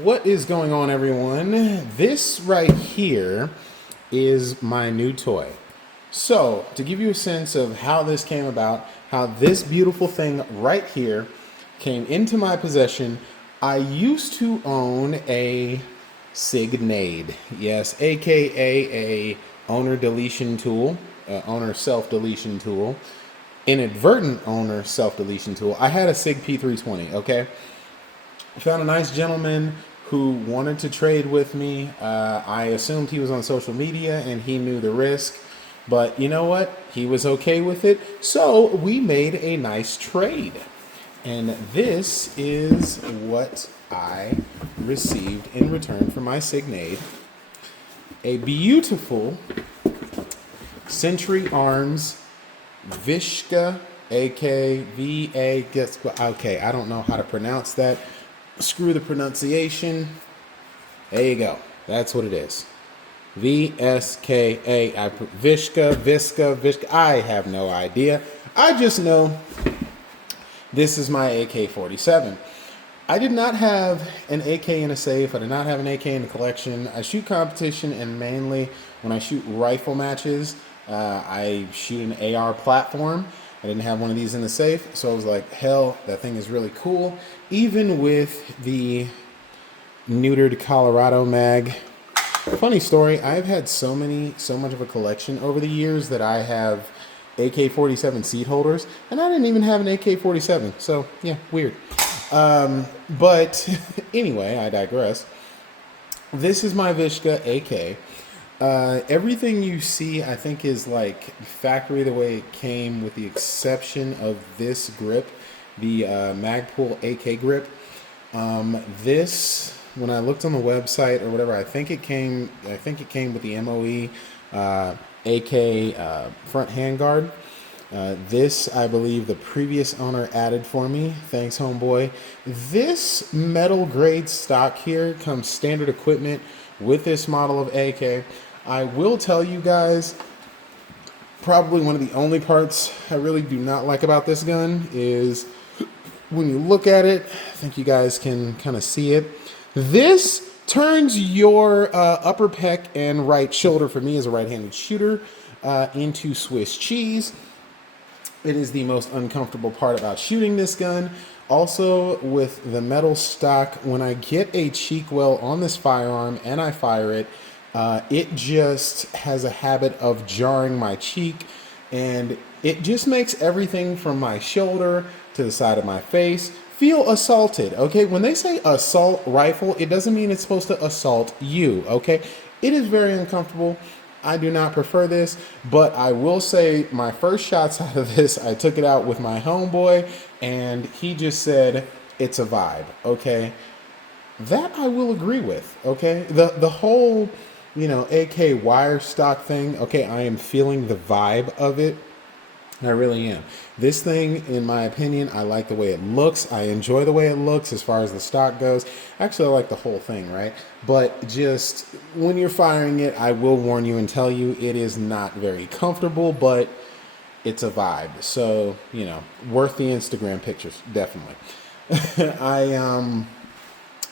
What is going on, everyone? This right here is my new toy. So, to give you a sense of how this came about, how this beautiful thing right here came into my possession, I used to own a signade. Yes, aka a owner deletion tool, owner self deletion tool, inadvertent owner self deletion tool. I had a Sig P320, okay? I found a nice gentleman who wanted to trade with me. I assumed he was on social media and he knew the risk. But you know what? He was okay with it. So we made a nice trade. And this is what I received in return for my signade. A beautiful Century Arms Vishka, AKVA, okay, I don't know how to pronounce that. Screw the pronunciation. There you go. That's what it is. VSKA. Vishka. I have no idea. I just know this is my AK-47. I did not have an AK in a safe. I did not have an AK in the collection. I shoot competition, and mainly when I shoot rifle matches, I shoot an AR platform. I didn't have one of these in the safe, so I was like, hell, that thing is really cool. Even with the neutered Colorado mag. Funny story, I've had so much of a collection over the years that I have AK-47 seat holders, and I didn't even have an AK-47, so yeah, weird. But anyway, I digress. This is my Vishka AK. Everything you see, I think, is like factory the way it came, with the exception of this grip, the Magpul AK grip. This, when I looked on the website or whatever, I think it came with the MOE AK front handguard. This, I believe, the previous owner added for me. Thanks, homeboy. This metal grade stock here comes standard equipment with this model of AK. I will tell you guys, probably one of the only parts I really do not like about this gun is when you look at it. I think you guys can kind of see it. This turns your upper pec and right shoulder, for me as a right-handed shooter, into Swiss cheese. It is the most uncomfortable part about shooting this gun. Also, with the metal stock, when I get a cheek well on this firearm and I fire it, it just has a habit of jarring my cheek, and it just makes everything from my shoulder to the side of my face feel assaulted, okay? When they say assault rifle, it doesn't mean it's supposed to assault you, okay? It is very uncomfortable. I do not prefer this, but I will say my first shots out of this, I took it out with my homeboy, and he just said, it's a vibe, okay? That I will agree with, okay? The whole, AK wire stock thing, okay, I am feeling the vibe of it. I really am. This thing, in my opinion, I like the way it looks. I enjoy the way it looks as far as the stock goes. Actually, I like the whole thing, right? But just when you're firing it, I will warn you and tell you it is not very comfortable, but it's a vibe. So, worth the Instagram pictures, definitely.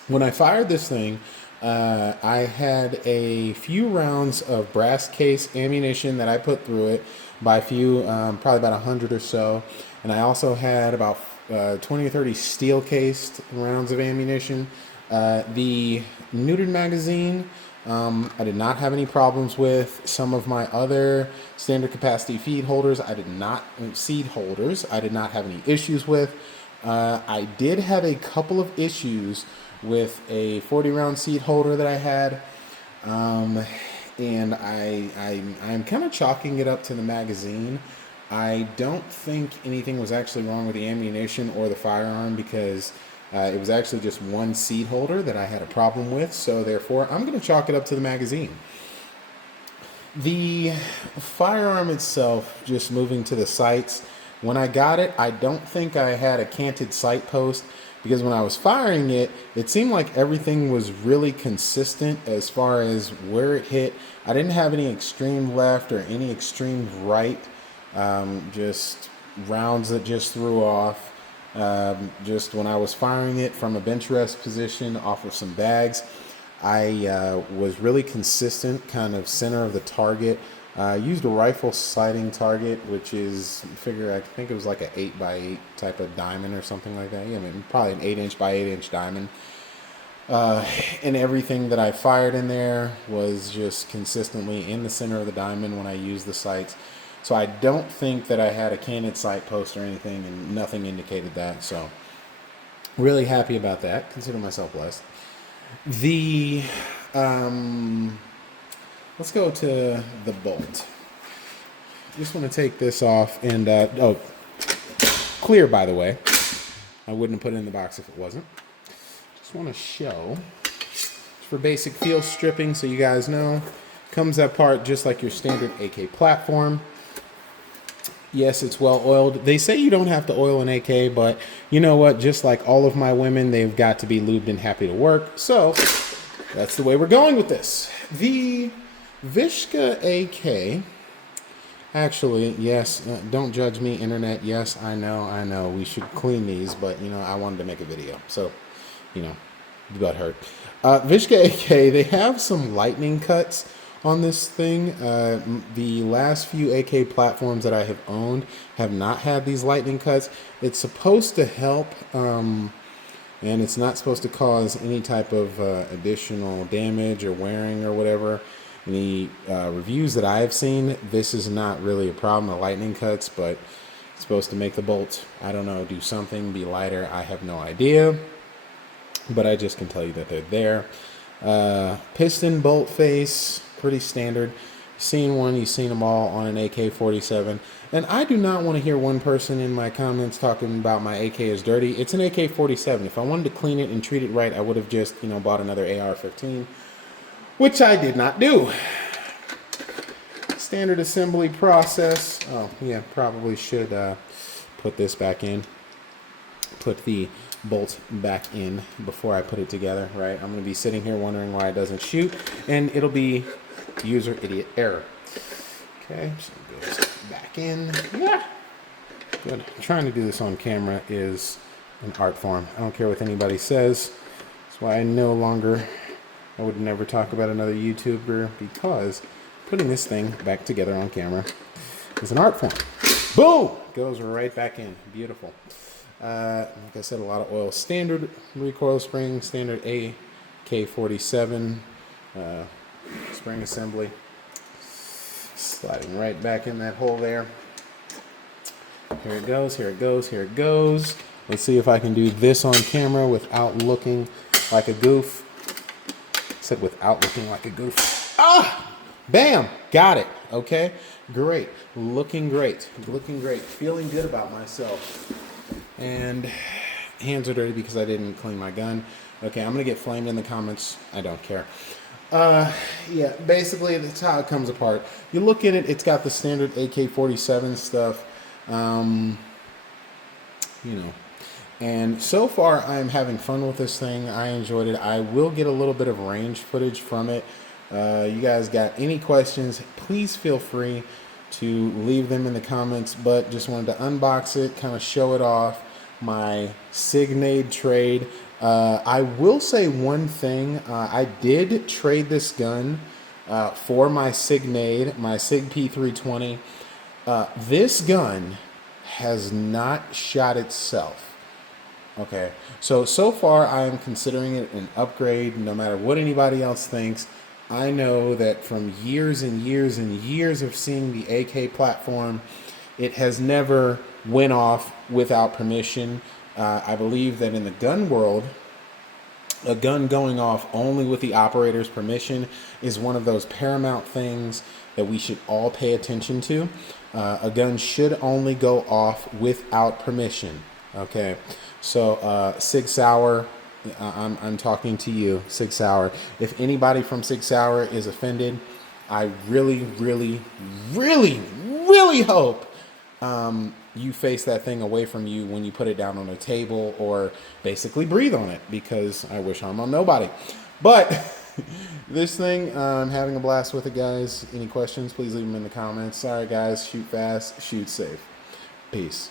When I fired this thing, I had a few rounds of brass case ammunition that I put through it. By a few, probably about 100 or so. And I also had about 20 or 30 steel cased rounds of ammunition. The neutered magazine, I did not have any problems with. Some of my other standard capacity feed holders, seed holders, I did not have any issues with. I did have a couple of issues with a 40 round seed holder that I had. And I'm kind of chalking it up to the magazine. I don't think anything was actually wrong with the ammunition or the firearm, because it was actually just one seed holder that I had a problem with. So therefore, I'm going to chalk it up to the magazine. The firearm itself, just moving to the sights, when I got it, I don't think I had a canted sight post, because when I was firing it, it seemed like everything was really consistent as far as where it hit. I didn't have any extreme left or any extreme right, just rounds that just threw off. Just when I was firing it from a bench rest position off of some bags, I was really consistent, kind of center of the target. Used a rifle sighting target, which is, I think it was like an 8x8 type of diamond or something like that. Yeah, I mean, probably an 8-inch by 8-inch diamond. And everything that I fired in there was just consistently in the center of the diamond when I used the sights. So I don't think that I had a candid sight post or anything, and nothing indicated that. So really happy about that. Consider myself blessed. The let's go to the bolt. Just want to take this off and clear, by the way. I wouldn't have put it in the box if it wasn't. Just want to show for basic field stripping, so you guys know, comes apart just like your standard AK platform. Yes, it's well oiled. They say you don't have to oil an AK, but you know what? Just like all of my women, they've got to be lubed and happy to work. So that's the way we're going with this. The Vishka AK, actually, yes, don't judge me, internet. Yes, I know. We should clean these, but, you know, I wanted to make a video. So, you know, butt hurt. Vishka AK, they have some lightning cuts on this thing. The last few AK platforms that I have owned have not had these lightning cuts. It's supposed to help, and it's not supposed to cause any type of additional damage or wearing or whatever. In the reviews that I've seen, this is not really a problem, the lightning cuts, but it's supposed to make the bolt, I don't know, do something, be lighter. I have no idea, but I just can tell you that they're there. Piston bolt face, pretty standard. You've seen one, you've seen them all on an AK47. And I do not want to hear one person in my comments talking about my AK is dirty. It's an AK47. If I wanted to clean it and treat it right, I would have just, you know, bought another AR-15, which I did not do. Standard assembly process. Oh, yeah, probably should put this back in. Put the bolt back in before I put it together, right? I'm going to be sitting here wondering why it doesn't shoot, and it'll be user idiot error. Okay, so it goes back in. Yeah. Good. Trying to do this on camera is an art form. I don't care what anybody says. That's why I would never talk about another YouTuber, because putting this thing back together on camera is an art form. Boom! Goes right back in. Beautiful. Like I said, a lot of oil. Standard recoil spring, standard AK47 spring assembly. Sliding right back in that hole there. Here it goes, here it goes, here it goes. Let's see if I can do this on camera without looking like a goof. I said without looking like a goof. Ah! Bam! Got it. Okay? Great. Looking great. Looking great. Feeling good about myself. And hands are dirty because I didn't clean my gun. Okay, I'm going to get flamed in the comments. I don't care. Yeah, basically that's how it comes apart. You look at it, it's got the standard AK-47 stuff. You know. And so far, I'm having fun with this thing. I enjoyed it. I will get a little bit of range footage from it. You guys got any questions, please feel free to leave them in the comments. But just wanted to unbox it, kind of show it off. My signade trade. I will say one thing. I did trade this gun for my signade, my Sig P320. This gun has not shot itself. Okay, so far I am considering it an upgrade, no matter what anybody else thinks. I know that from years and years and years of seeing the AK platform, it has never went off without permission. I believe that in the gun world, a gun going off only with the operator's permission is one of those paramount things that we should all pay attention to. A gun should only go off without permission. Okay, so Sig Sauer, I'm talking to you, Sig Sauer. If anybody from Sig Sauer is offended, I really, really, really, really hope you face that thing away from you when you put it down on a table, or basically breathe on it, because I wish harm on nobody. But this thing, I'm having a blast with it, guys. Any questions, please leave them in the comments. Sorry, guys. Shoot fast, shoot safe. Peace.